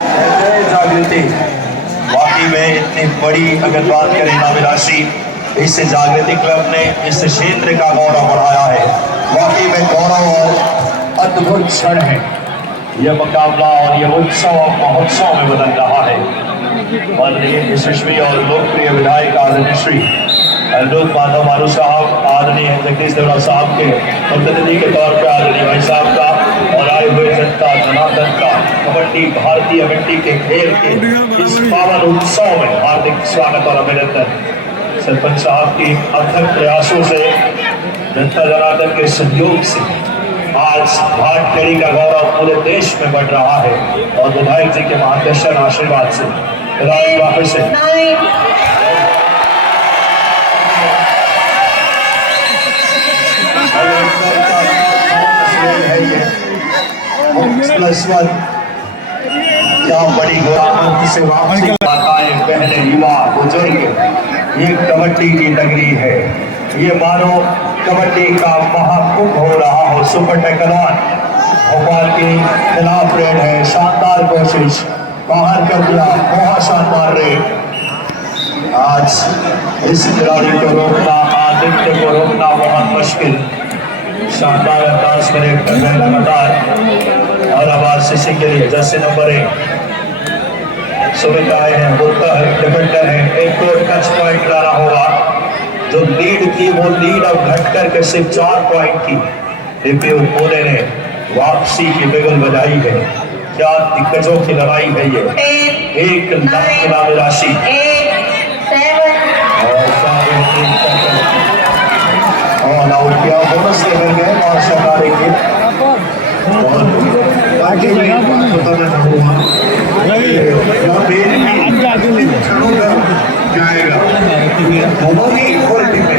जागृति वाकई में इतनी बड़ी अगर बात करें नाम राशि, इस जागृति क्लब ने इस क्षेत्र का गौरव बढ़ाया है। वाकई में गौरव और अद्भुत क्षण है यह मुकाबला और यह उत्सव महोत्सव में बदल रहा है। माननीय यशस्वी और लोकप्रिय विधायक आदरणीय श्री अनिरुद्ध माधव मारू साहब, आदरणीय जगदीश देवड़ा साहब के प्रतिनिधि के तौर पर आदरणीय भाई साहब का और आए हुए जनता जनार्दन का कबड्डी भारतीय मिट्टी के खेल के इस पावन उत्सव में हार्दिक स्वागत और अभिनंदन। सरपंच साहब की अथक प्रयासों से, जनता जनार्दन के सहयोग से आज भाट खेड़ी का गौरव पूरे देश में बढ़ रहा है और विधायक जी के मार्गदर्शन आशीर्वाद से वापस से +1 क्या बड़ी गौरव से वापसी माताएं, बहने, युवा, बुजुर्ग, ये कबड्डी की नगरी है। ये मानो कबड्डी का महाकुंभ हो रहा हो। सुपर टैक्वान भोपाल के खिलाफ रेड है, शानदार कोशिश, बाहर कर दिया, बहुत शानदार रेड। आज इस खिलाड़ी को रोकना, आदित्य को रोकना बहुत मुश्किल। शानदार अंदाज में रेड कर रहे लगातार और आवाज सिसी के लिए जर्सी नंबर 1 सुमित आए हैं, बोलता है, डिफेंडर है। एक तो टच पॉइंट लाना होगा। जो लीड थी वो लीड अब घट करके सिर्फ 4 पॉइंट की। डीपीओ पुणे ने वापसी की बिगुल बजाई है। क्या दिग्गजों की लड़ाई है ये। 1 लाख इनामी राशि और आउट किया, बोनस लेकर गए और सरकारी के आगे जाएगा। दोनों ही इक्वल टीम है।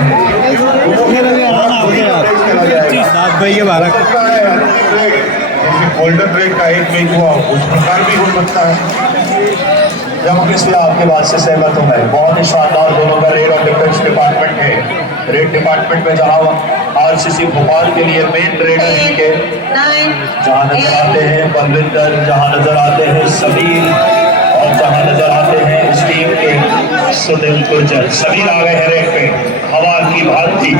गोल्डन ब्रेक का एक मैच हुआ, उस प्रकार भी हो सकता है। जब किसी आपके बात से सहमत हूँ मैं। बहुत ही शानदार दोनों का रेड और डिफेंस डिपार्टमेंट है। रेड डिपार्टमेंट में जहाँ आरसीसी भोपाल के लिए मेन रेडर इनके जहाँ नजर आते हैं बलविंदर, जहाँ नजर आते हैं समीर और जहाँ नजर आते हैं इस टीम के सुनील गुर्जर। समीर आ गए हैं रेड पे। हवा की भांति,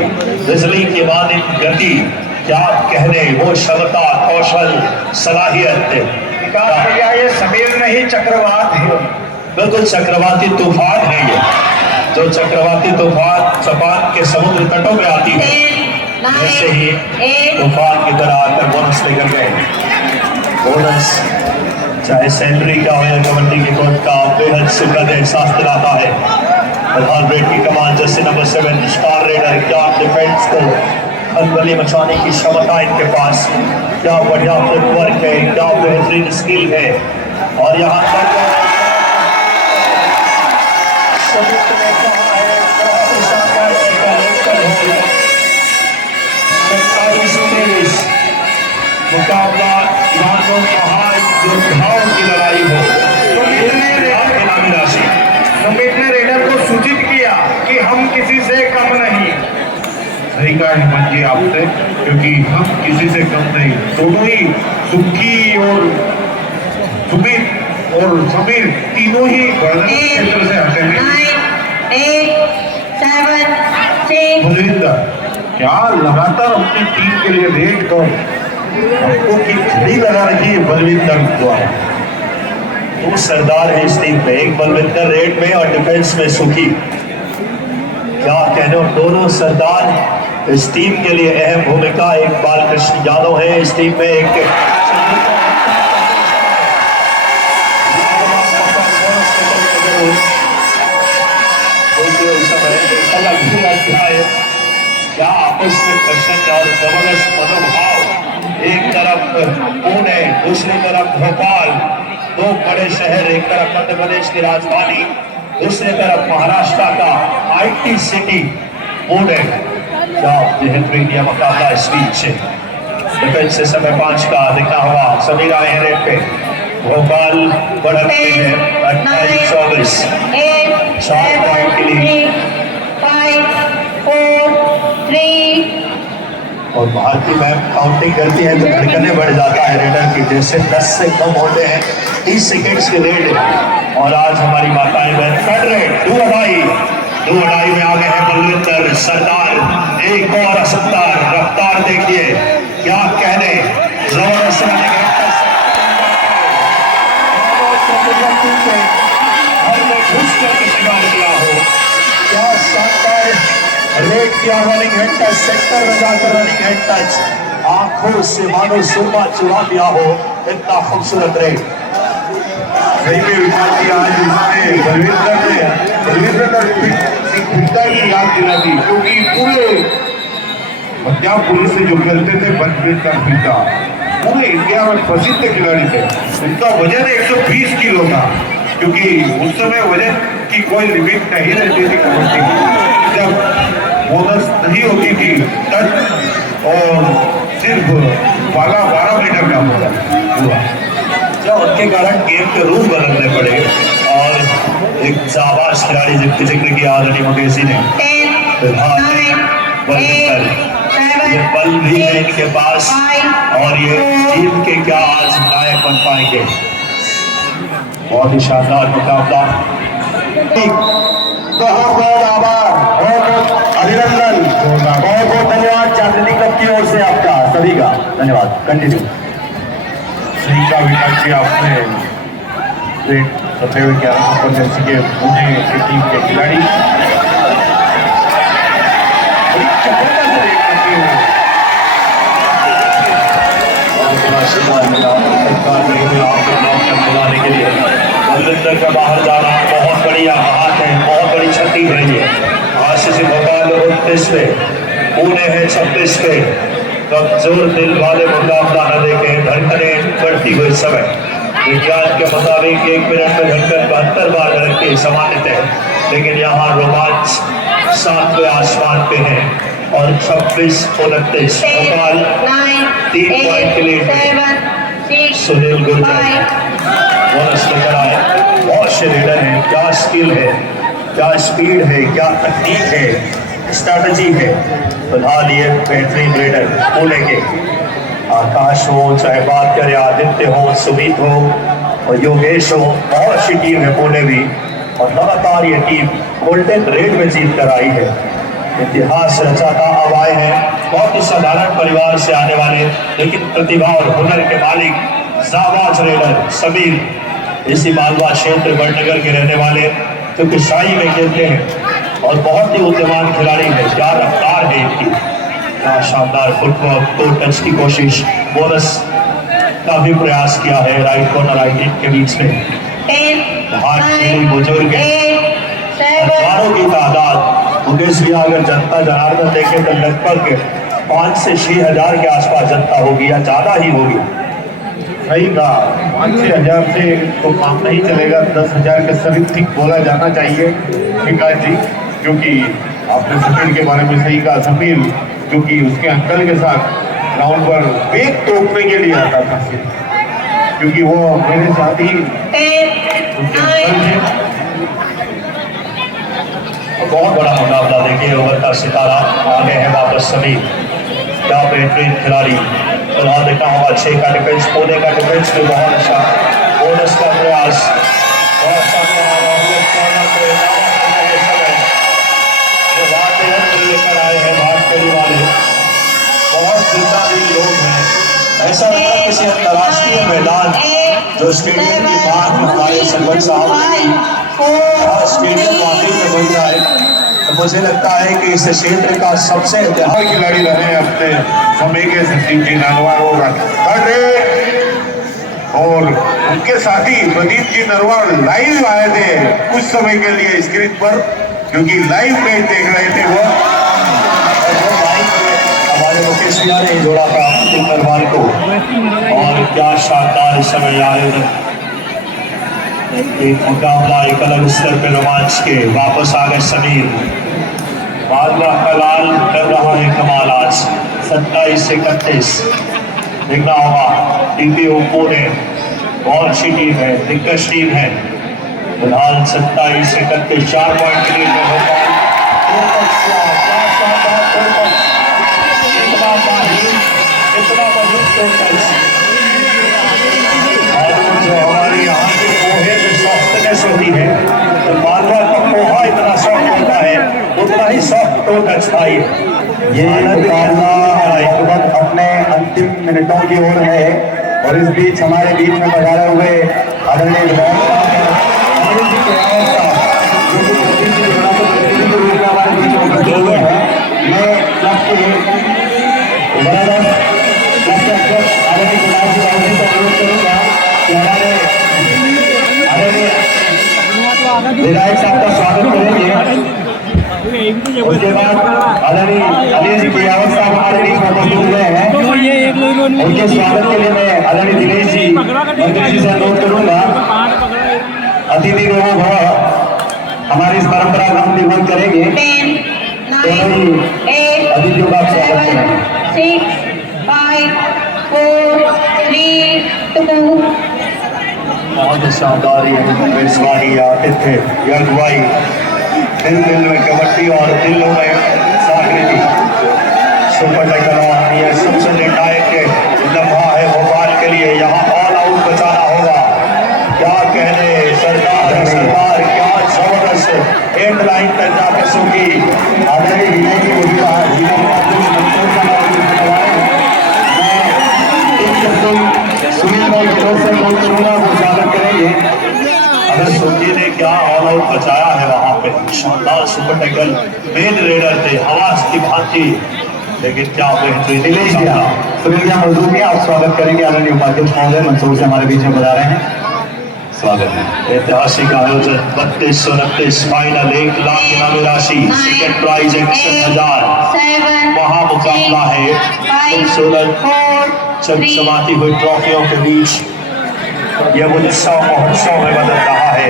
बिजली की मानित गति, क्या कहने वो क्षमता, कौशल, सलाहियत। ये समीर नहीं चक्रवात है। बिल्कुल चक्रवाती तूफान है ये। जो चक्रवाती तूफान जापान के समुद्र तटों में आती है, वैसे ही तूफान की तरह आकर बोनस लेकर गए। बोनस चाहे सैलरी का हो या कबड्डी की कोच का, बेहद सुखद एहसास दिलाता है। प्रधान रेड की कमान जैसे नंबर 7 स्टार रेडर, क्या डिफेंस को खलबली मचाने की क्षमता इनके पास। क्या बढ़िया फुटवर्क है, क्या बेहतरीन स्किल है। और यहाँ पर मुकाबला महान योद्धाओं की लड़ाई हो। समित ने रेडर को सूचित किया कि हम किसी से कम नहीं। सही कहा हेमंत जी आपसे, क्योंकि हम किसी से कम नहीं। दोनों ही सुखी और सुमित और समीर तीनों ही क्षेत्र से आते हैं। क्या लगातार अपनी टीम के लिए रेड कर आपको की घड़ी लगा रखी है बलविंदर द्वारा। वो सरदार है इस टीम में। एक बलविंदर रेड में और डिफेंस में सुखी। क्या कहने, दोनों सरदार इस टीम के लिए अहम भूमिका। एक बालकृष्ण यादव है इस टीम में। एक क्या आपस में प्रसन्न और जबरदस्त मनोभाव। एक तरफ पुणे, दूसरी तरफ भोपाल, 2 बड़े शहर। एक तरफ मध्य प्रदेश की राजधानी, दूसरी तरफ महाराष्ट्र का आईटी सिटी पुणे। क्या बेहतरीन यह मुकाबला इस बीच से। डिफेंस से समय 5 का दिखा हुआ। सभी आए हैं रेड पे। भोपाल बढ़ते हैं 28-24 4 पॉइंट के लिए। और भारतीय मैम काउंटिंग करती है तो धड़कने बढ़ जाता है रेडर की, जैसे 10 से कम होते हैं 30 सेकेंड्स के रेड। और आज हमारी माताएं बहन कट रहे 2 में आ गए हैं बलविंदर सरदार। एक और 70 रफ्तार देखिए, क्या कहने, जबरदस्त रनिंग है, घुस करके शिकार किया हो, क्या शानदार रेड किया रनिंग हेड टच, सेक्टर में जाकर रनिंग हेड टच, आंखों से मानो सुरमा चुरा लिया हो, इतना खूबसूरत रेड। सही में विकास की आज इसमें बलविंदर ने फिटता की याद दिला दी, क्योंकि पूरे पंजाब पुलिस से जो खेलते थे बलविंदर फिटता पूरे इंडिया में प्रसिद्ध खिलाड़ी थे। उनका वजन 120 किलो था, क्योंकि उस समय वजन की कोई लिमिट नहीं रहती थी कबड्डी में। जब बोनस नहीं होती थी तब और सिर्फ 12 मीटर का हुआ, जब उनके कारण गेम के रूल बदलने पड़े और एक जाबाज खिलाड़ी जिनके जिक्र किया आदरणीय मुकेश ने, ये बल भी है इनके पास और ये टीम के क्या आज नायक बन पाएंगे। बहुत ही शानदार मुकाबला, बहुत बहुत आभार, बहुत बहुत अभिनंदन, बहुत बहुत धन्यवाद जागृति क्लब की ओर से आपका सभी का धन्यवाद। कंटिन्यू। सही का विकास किया आपने सत्य विज्ञान जैसे के पुणे की टीम के खिलाड़ी बुलाने के लिए बलविंदर का बाहर जाना बहुत बड़ी आहत है, बहुत बड़ी क्षति है। ये आशीष भोपाल 29 पे, पुणे है 26 पे। कमजोर दिल वाले मुकाबला न देखे, धड़कने बढ़ती हुई समय विज्ञान के मुताबिक 1 मिनट में धड़कन 72 बार धड़कती सामान्य है, लेकिन यहाँ रोमांच 7वें आसमान पे है और 26-29 भोपाल 3 पॉइंट के लिए सुनील गुर्जर बोनस लेकर आए। बहुत से रेडर हैं, क्या स्किल है, क्या स्पीड है, क्या तकनीक है, स्ट्रैटेजी है। फिलहाल ये बेहतरीन रेडर पुणे के आकाश हो, चाहे बात करें आदित्य हो, सुमित हो और योगेश हो, बहुत अच्छी टीम है पुणे भी और लगातार ये टीम गोल्डन रेड में जीत कर आई है। इतिहास रचाता अब आए हैं, बहुत ही साधारण परिवार से आने वाले लेकिन प्रतिभा और हुनर के मालिक जाबाज रेडर समीर, इसी मालवा क्षेत्र बड़नगर के रहने वाले जो कि शाही में खेलते हैं और बहुत ही उद्यमान खिलाड़ी है। क्या रफ्तार है इनकी, क्या शानदार फुटवर्क, 2 टच की कोशिश, बोनस का भी प्रयास किया है राइट कॉर्नर राइट के बीच में। बुजुर्ग हजारों की तादाद, मुकेश भी अगर जनता जनार्दन देखे तो लगभग 5 से 6 हजार के आसपास जनता होगी या ज्यादा ही होगी। सही कहा, 5-6 हजार से तो काम नहीं चलेगा, 10 हजार के सभी ठीक बोला जाना चाहिए विकास जी, क्योंकि आपने समीर के बारे में सही कहा। समीर क्योंकि उसके अंकल के साथ ग्राउंड पर वेग तोड़ने के लिए आता था, क्योंकि वो मेरे साथ ही उनके अंकल थे। बहुत बड़ा मुकाबला देखिए, ओवर का सितारा आगे है वापस समीर, क्या बेहतरीन खिलाड़ी। फिलहाल देखा होगा 6 का डिफेंस, पुणे का डिफेंस भी बहुत अच्छा, बोनस का प्रयास बहुत लेकर आए हैं भाटकड़ी वाले, बहुत जिंदा भी लोग हैं। ऐसा लगता है किसी अंतर्राष्ट्रीय मैदान जो स्टेडियम की बात में हमारे सरपंच साहब स्टेडियम वाकई में बन रहा है, तो मुझे लगता है कि इस क्षेत्र का सबसे खिलाड़ी रहे अपने समय के सचिव जी नरवार और उनके साथी प्रदीप जी नरवार लाइव आए थे कुछ समय के लिए स्क्रीन पर, क्योंकि लाइव मैच देख रहे थे वो। हमारे मुकेश भैया ने जोड़ा था नरवार को और क्या शानदार समय आयोजन, एक मुकाबला एक अलग स्तर पे रोमांच के। वापस आ गए समीर, मालवा कलाल कर रहा है कमाल आज 27 से 31। देखना होगा टीपीओ पुणे बहुत अच्छी टीम है, दिग्गज टीम है। फिलहाल 27 से 31 4 पॉइंट के लिए इतना माहिर, इतना मजबूत टोटल्स। और जो हमारे यहाँ के पोहे में सॉफ्टनेस होती है, तो मालवा का पोहा इतना सॉफ्ट होता है, उतना ही सॉफ्ट टोटल्स था ये मुकाबला लगभग अपने अंतिम मिनटों की ओर है और इस बीच हमारे बीच में पधारे हुए आदरणीय विधायक साहब हैं, अनिल जी केरावत साहब, जो कि प्रतिनिधि के रूप में हमारे बीच में उपस्थित हुए हैं। मैं क्लब के जबरदस्त क्लब के अध्यक्ष आदरणीय कुमार जी राव जी से अनुरोध करूंगा कि हमारे आदरणीय विधायक साहब का स्वागत करेंगे। उसके बाद आदरणीय अनिल जी केरावत साहब हमारे बीच में उपस्थित हुए हैं। उनके स्वागत के लिए मैं आदरणीय दिनेश जी मंत्री जी से अनुरोध करूंगा, अतिथि देवो भव, हमारी इस परंपरा का हम निर्वहन करेंगे। 10, 9, 8, अतिथियों का आप स्वागत 7, करें। 6, 5, 4, 3, 2, बहुत ही शानदार ये पेशवाई आतिथ्य, ये अगुवाई दिल दिल में कबड्डी और दिलों में जागृति। सुपर टाइगर ये सबसे निर्णायक लम्हा है भोपाल के लिए, यहाँ ऑल आउट बचाना होगा। क्या कहने सरदार है सरदार, क्या जबरदस्त एंड लाइन तक जाकर सूखी। आदरणीय विनय जी मुझे सुनील भाई विनोद से अनुरोध करूंगा, वो स्वागत करेंगे। अगर सूखी ने क्या ऑल आउट बचाया है वहाँ पे, शानदार सुपर टाइगर मेन रेडर थे, आवाज की भांति, लेकिन क्या बेहतरीन दिनेश जी, सुनील जी मजदूर में आप स्वागत करेंगे। आदरणीय उपाध्यक्ष महोदय मंसूर से हमारे बीच में बता रहे हैं, स्वागत है। ऐतिहासिक आयोजन 3229 फाइनल 1 लाख इनामी राशि, सेकंड प्राइज 61,000। 7, महामुकाबला है, 5, खूबसूरत 4, 3, चमचमाती हुई ट्रॉफियों के बीच यह उत्सव महोत्सव में बदल रहा है।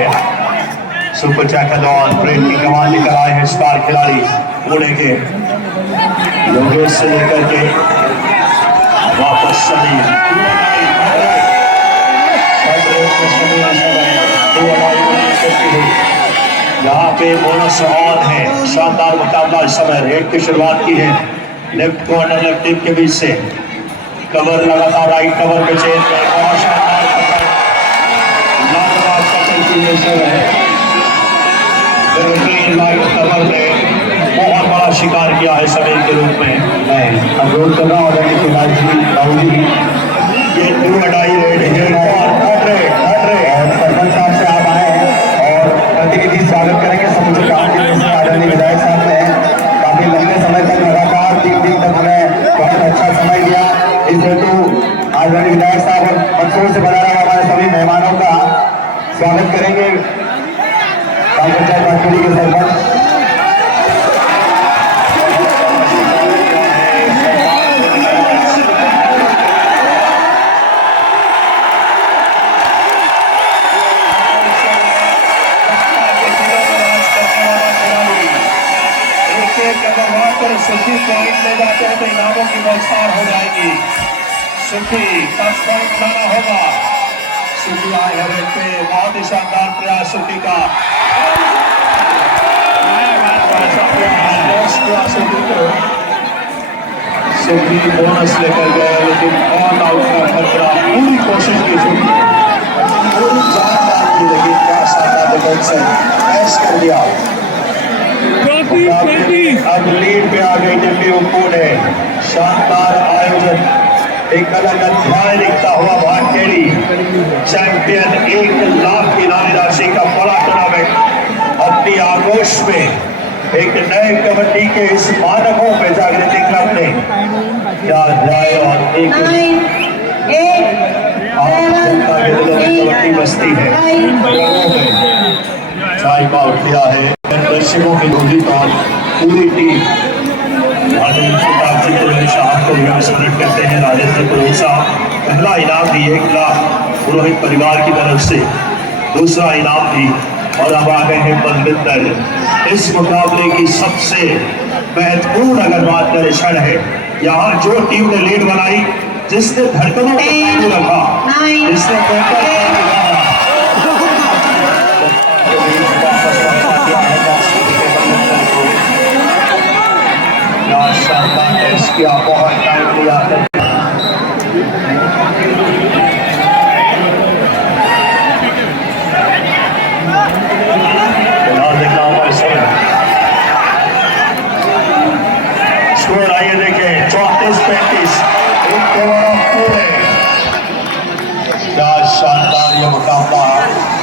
सुपर जैकथलॉन परेड की कमान लेकर आए हैं स्टार खिलाड़ी पुणे के योगेश से लेकर के वापस सनी यहाँ पे बोनस ऑन है। शानदार मुकाबला इस समय रेड की शुरुआत की है, लेफ्ट कॉर्नर लेफ्ट टीम के बीच से कवर लगातार राइट कवर पे चेंज में बहुत शानदार पकड़, लाजवाब पकड़ की ये सब है। बेहतरीन राइट कवर ने बहुत बड़ा शिकार किया है समीर के रूप में। मैं अनुरोध कर रहा हूँ आदरणीय शिवराज जी राहुल जी, ये न्यू अडाई रेड है और सरपंच साहब से आप आए हैं और प्रतिनिधि स्वागत करेंगे। समुद्र काम के लिए आदरणीय विधायक साहब ने काफी लंबे समय तक लगातार 3 दिन तक हमें बहुत अच्छा समय दिया। इस हेतु आदरणीय विधायक साहब और मंसूर से बना रहा हमारे सभी मेहमानों का स्वागत करेंगे। ग्राम पंचायत बाटकुली के सरपंच सुखी पॉइंट ले जाते हैं तो इनामों की बौछार हो जाएगी। सुखी 10 पॉइंट लाना होगा। सुखी आए हैं रेड पे, बहुत ही शानदार प्रयास सुखी का। सुखी बोनस लेकर गए, लेकिन ऑल आउट का खतरा, पूरी कोशिश की सुखी, पूरी जान डाल दी, लेकिन क्या शानदार डिफेंस है, ऐश कर दिया। अब लीड पे आ गई दिल्ली पुणे। शानदार आयोजन, एक अलग अध्याय लिखता हुआ भाटखेड़ी चैंपियन 1 लाख इनामी राशि का बड़ा टूर्नामेंट अपनी आगोश में एक नए कबड्डी के इस मानकों पे जागृति क्लब ने क्या अध्याय और एक 9, 8, आम जनता के दिलों में कबड्डी बसती है। टाइम आउट किया है दर्शकों की दूसरी तौर पूरी टीम को स्मरण करते हैं। राजेंद्र पुरोहित साहब पहला इनाम भी 1 लाख पुरोहित परिवार की तरफ से, दूसरा इनाम भी, और अब आ गए हैं बलविंदर। इस मुकाबले की सबसे महत्वपूर्ण अगर बात करें क्षण है, यहाँ जो टीम ने लीड बनाई, जिसने धड़कनों को काबू रखा, जिसने शानदार टेस्ट किया, बहुत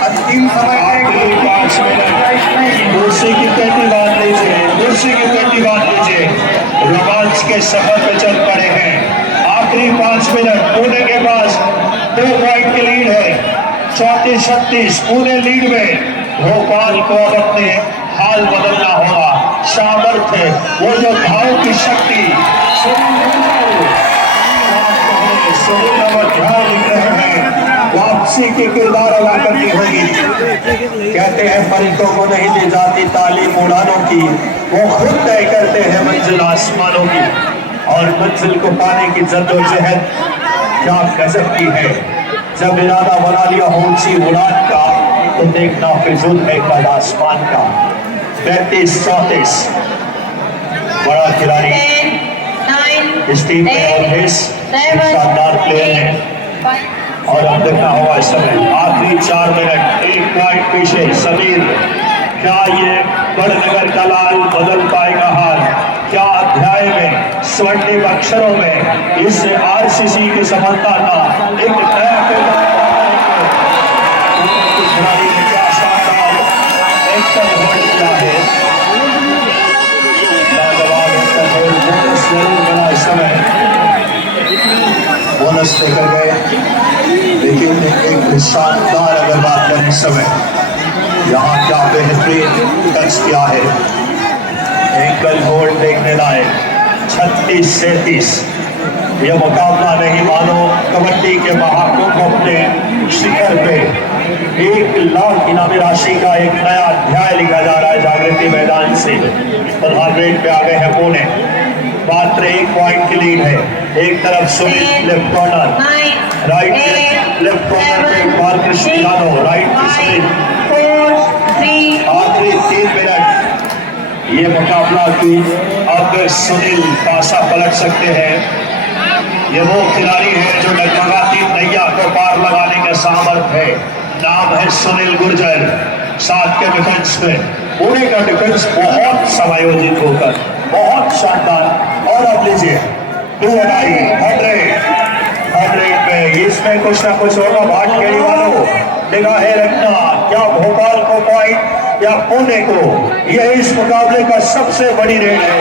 अंतिम समय आखिरी 5 मिनट। कुर्सी की पेटी बांध लीजिए, कुर्सी की पेटी बांध लीजिए। रोमांच के सफर पे चल पड़े हैं। आखिरी 5 मिनट। पुणे के पास 2 पॉइंट की लीड है। 34-36 पुणे लीड में। भोपाल को अब अपने हाल बदलना होगा। सामर्थ्य, वो जो भाव की शक्ति, ध्यान लिख रहे हैं, वापसी की किरदार अदा करनी होगी। कहते हैं परिंदों को नहीं दी जाती तालीम उड़ानों की, वो खुद तय करते हैं मंजिल आसमानों की। और मंजिल को पाने की जद्दोजहद क्या गजब की है। जब इरादा बना लिया ऊंची उड़ान का, तो देखना फिजूल है कद आसमान का। 35-34 बड़ा खिलाड़ी 10, 9, इस टीम में और 8, इस 7, शानदार प्लेयर है। 5, और अब देखना होगा इस समय आखिरी 4 मिनट। 1 पॉइंट पीछे समीर। क्या ये बड़नगर का लाल बदल पाएगा हाल? क्या अध्याय में स्वर्णिम अक्षरों में इस आरसीसी की सफलता का एक नया किरदार खिलाड़ी ने क्या शानदार एक्टर होल्ड किया है। लाजवाब एक्टर होल्ड। बोनस जरूर मिला इस समय, बोनस लेकर गए, लेकिन एक शानदार अगर बात करें इस समय, यहाँ क्या बेहतरीन टच किया है। एंकल होल्ड देखने लायक। 36-37 ये मुकाबला नहीं मानो कबड्डी के महाकुंभ अपने शिखर पे 1 लाख इनामी राशि का एक नया अध्याय लिखा जा रहा है जागृति मैदान से। प्रधान रेट पे आ गए हैं पुणे। मात्र 1 पॉइंट की लीड है। एक तरफ Sumit left corner, 9, right left corner पे बालकृष्ण यादव, राइट पे सुमित। 4, 3, आखिरी 3 मिनट। ये मुकाबला की अब सुनील पासा पलट सकते हैं। ये वो खिलाड़ी है जो डगमगाती नैया को पार लगाने का सामर्थ्य है। नाम है सुनील गुर्जर। साथ के डिफेंस में पुणे का डिफेंस बहुत समायोजित होकर बहुत शानदार। और अब लीजिए 100 में इसमें कुछ ना कुछ होगा। भाटखेड़ी वालों निगाहें रखना, क्या भोपाल को पॉइंट या पुणे को? यह इस मुकाबले का सबसे बड़ी रेड है।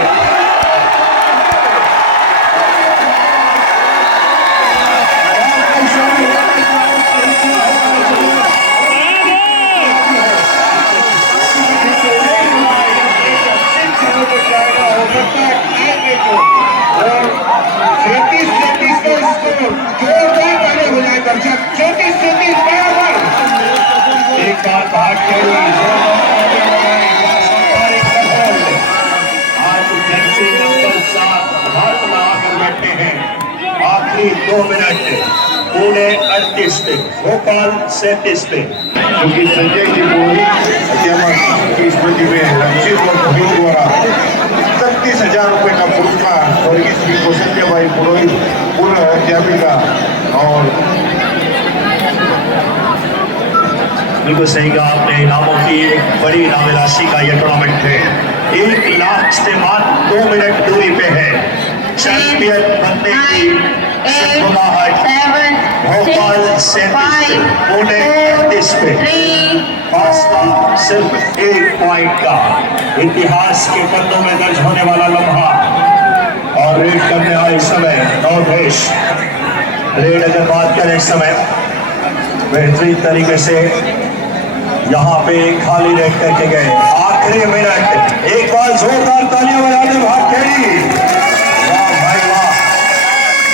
एक बार भाटखेड़ी आज जर्सी नंबर 7 हाथ लगाकर बैठे हैं। आखिरी 2 मिनट। पुणे 38 पे, भोपाल 37 पे। क्योंकि संजय जी पुरोहित अध्यापक की स्मृति में रक्षित और सहयोग द्वारा 36,000 रुपये का पुरस्कार स्वर्गीय श्री कौशल्या भाई पुरोहित पूर्व अध्यापिका। और बिल्कुल सही कहा आपने। इनामों की एक बड़ी इनामी राशि का यह टूर्नामेंट है। 1 लाख से मात्र 2 मिनट दूरी पे है। चैंपियन बनने की सनसनाहट। भोपाल 37 पे, पुणे 38 पे। फासला सिर्फ 1 पॉइंट का। इतिहास के पन्नों में दर्ज होने वाला लम्हा। और रेड करने आए इस समय नवदेश। रेड अगर बात करें इस समय बेहतरीन तरीके से यहाँ पे खाली रेड करके गए। आखिरी मिनट। एक बार जोरदार तालियां बजा दें भाटखेड़ी। वाह भाई वाह,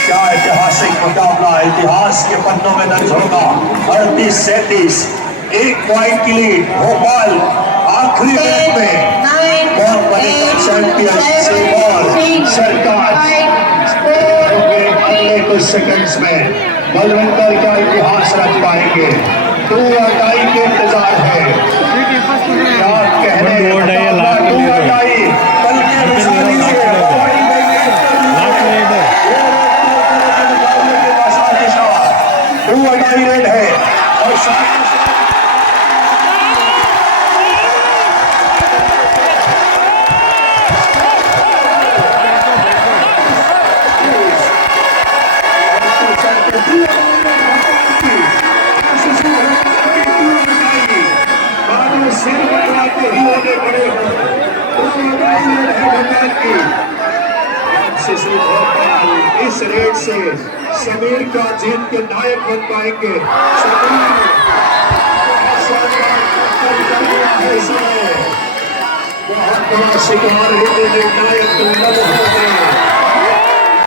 क्या ऐतिहासिक मुकाबला। इतिहास के पन्नों में दर्ज होगा। 38-37 1 पॉइंट की लीड। भोपाल आखिरी मिनट में कौन बनेगा चैंपियन से और सरकार अगले कुछ सेकंड्स में बलवंतर का इतिहास रच पाएंगे। 2 अटाई के इंतजार है। क्या कहने रेड है और इस रेड से समीर का जीत के नायक बन पाएंगे। समीर बहुत बड़ा शिकार हिंदी निर्णायक लम्हा है।